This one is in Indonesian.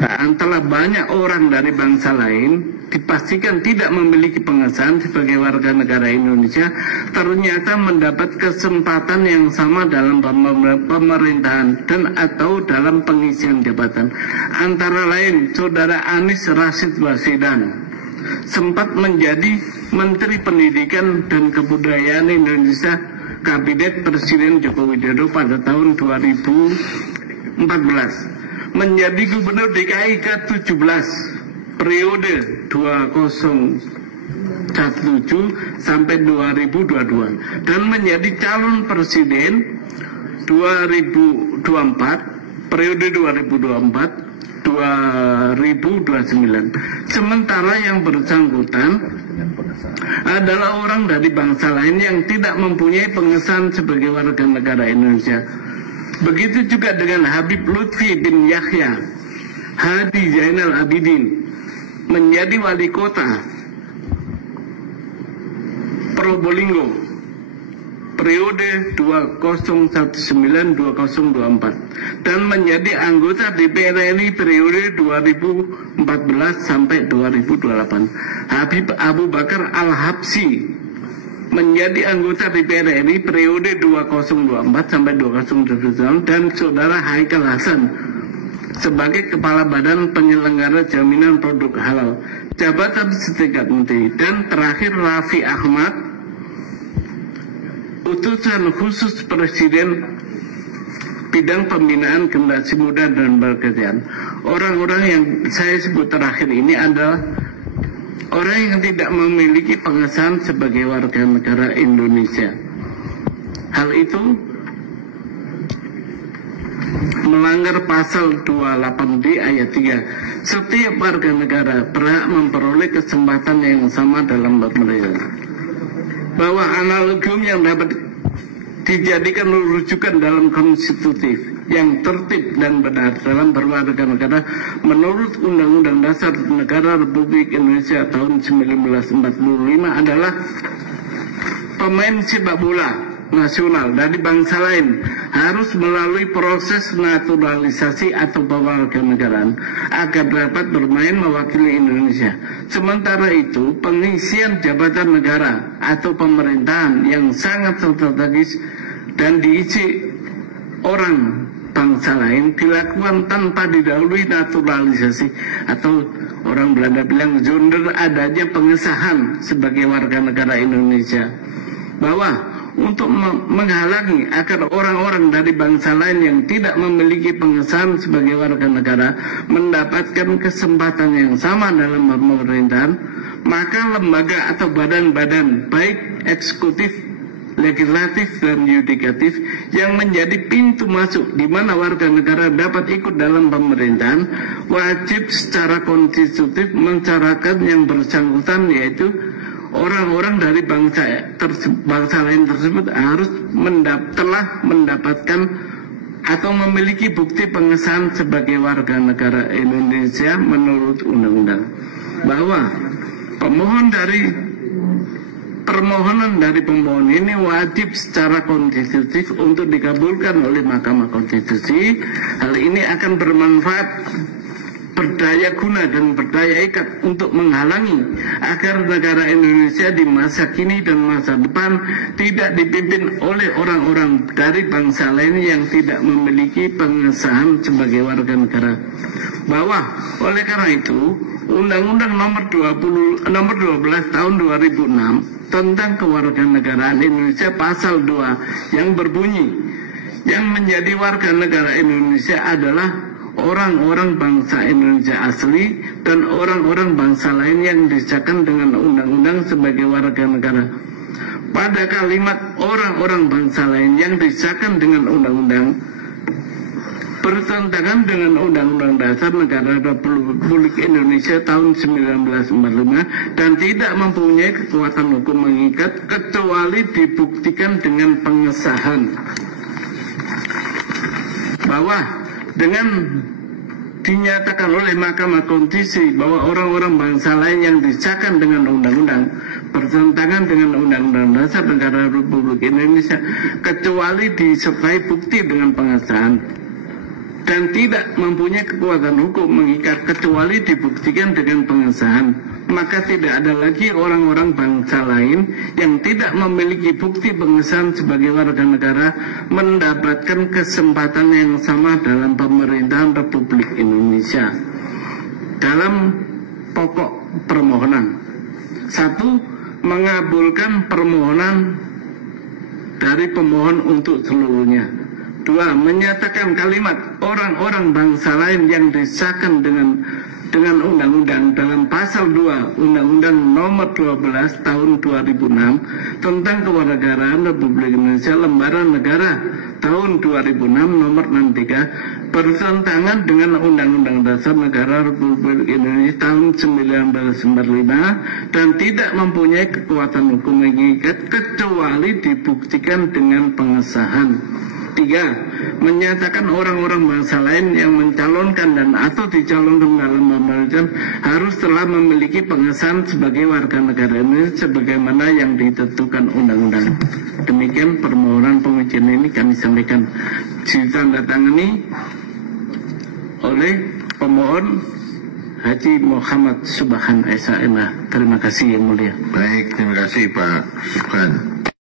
antara banyak orang dari bangsa lain dipastikan tidak memiliki pengesahan sebagai warga negara Indonesia, ternyata mendapat kesempatan yang sama dalam pemerintahan dan atau dalam pengisian jabatan. Antara lain, Saudara Anies Rashid Baswedan sempat menjadi Menteri Pendidikan dan Kebudayaan Indonesia Kabinet Presiden Joko Widodo pada tahun 2014, menjadi Gubernur DKI ke-17 periode 2017 sampai 2022 dan menjadi calon presiden 2024 periode 2024-2029. Sementara yang bersangkutan adalah orang dari bangsa lain yang tidak mempunyai pengesahan sebagai warga negara Indonesia. Begitu juga dengan Habib Lutfi bin Yahya Hadi Zainal Abidin, menjadi wali kota Probolinggo periode 2019-2024 dan menjadi anggota DPR RI periode 2014 sampai 2028. Habib Abu Bakar Al-Habsyi menjadi anggota DPR RI periode 2024 sampai 2029 dan Saudara Haikal Hasan sebagai Kepala Badan Penyelenggara Jaminan Produk Halal, jabatan setingkat menteri. Dan terakhir Raffi Ahmad, utusan khusus Presiden bidang pembinaan generasi muda dan pekerjaan. Orang-orang yang saya sebut terakhir ini adalah orang yang tidak memiliki pengesahan sebagai warga negara Indonesia. Hal itu melanggar pasal 28D ayat 3. Setiap warga negara berhak memperoleh kesempatan yang sama dalam pemerintahan. Bahwa analogium yang dapat dijadikan rujukan dalam konstitutif yang tertib dan benar dalam berwarga negara menurut Undang-Undang Dasar Negara Republik Indonesia tahun 1945 adalah pemain sepak bola nasional dari bangsa lain harus melalui proses naturalisasi atau kewarganegaraan agar dapat bermain mewakili Indonesia. Sementara itu, pengisian jabatan negara atau pemerintahan yang sangat strategis dan diisi orang bangsa lain dilakukan tanpa didahului naturalisasi atau orang Belanda bilang zonder, adanya pengesahan sebagai warga negara Indonesia. Bahwa untuk menghalangi agar orang-orang dari bangsa lain yang tidak memiliki pengesahan sebagai warga negara mendapatkan kesempatan yang sama dalam pemerintahan, maka lembaga atau badan-badan baik eksekutif, legislatif, dan yudikatif yang menjadi pintu masuk di mana warga negara dapat ikut dalam pemerintahan wajib secara konstitutif mencaratkan yang bersangkutan, yaitu orang-orang dari bangsa lain tersebut harus telah mendapatkan atau memiliki bukti pengesahan sebagai warga negara Indonesia menurut undang-undang. Bahwa permohonan dari pemohon ini wajib secara konstitutif untuk dikabulkan oleh Mahkamah Konstitusi. Hal ini akan bermanfaat, berdaya guna dan berdaya ikat untuk menghalangi agar negara Indonesia di masa kini dan masa depan tidak dipimpin oleh orang-orang dari bangsa lain yang tidak memiliki pengesahan sebagai warga negara. Bahwa oleh karena itu Undang-Undang nomor 12 tahun 2006 tentang kewarganegaraan Indonesia pasal 2 yang berbunyi, yang menjadi warga negara Indonesia adalah orang-orang bangsa Indonesia asli dan orang-orang bangsa lain yang disahkan dengan undang-undang sebagai warga negara. Pada kalimat orang-orang bangsa lain yang disahkan dengan undang-undang bertentangan dengan Undang-Undang Dasar Negara Republik Indonesia tahun 1945 dan tidak mempunyai kekuatan hukum mengikat kecuali dibuktikan dengan pengesahan. Bahwa dengan dinyatakan oleh Mahkamah Konstitusi bahwa orang-orang bangsa lain yang disahkan dengan undang-undang bertentangan dengan Undang-Undang Dasar Negara Republik Indonesia kecuali disertai bukti dengan pengesahan, dan tidak mempunyai kekuatan hukum mengikat kecuali dibuktikan dengan pengesahan, maka tidak ada lagi orang-orang bangsa lain yang tidak memiliki bukti pengesahan sebagai warga negara mendapatkan kesempatan yang sama dalam pemerintahan Republik Indonesia. Dalam pokok permohonan, 1. Mengabulkan permohonan dari pemohon untuk seluruhnya. 2. Menyatakan kalimat orang-orang bangsa lain yang disahkan dengan undang-undang dalam pasal 2 Undang-Undang Nomor 12 Tahun 2006 tentang Kewarganegaraan Republik Indonesia Lembaran Negara Tahun 2006 Nomor 63 bertentangan dengan Undang-Undang Dasar Negara Republik Indonesia Tahun 1945 dan tidak mempunyai kekuatan hukum mengikat kecuali dibuktikan dengan pengesahan. 3. Menyatakan orang-orang bangsa lain yang mencalonkan dan atau dicalonkan dalam pemerintahan harus telah memiliki pengesahan sebagai warga negara ini sebagaimana yang ditentukan undang-undang. Demikian permohonan pengujian ini kami sampaikan ditandatangani oleh pemohon Haji Muhammad Subhan SHMH. Terima kasih yang mulia. Baik, terima kasih Pak Subhan.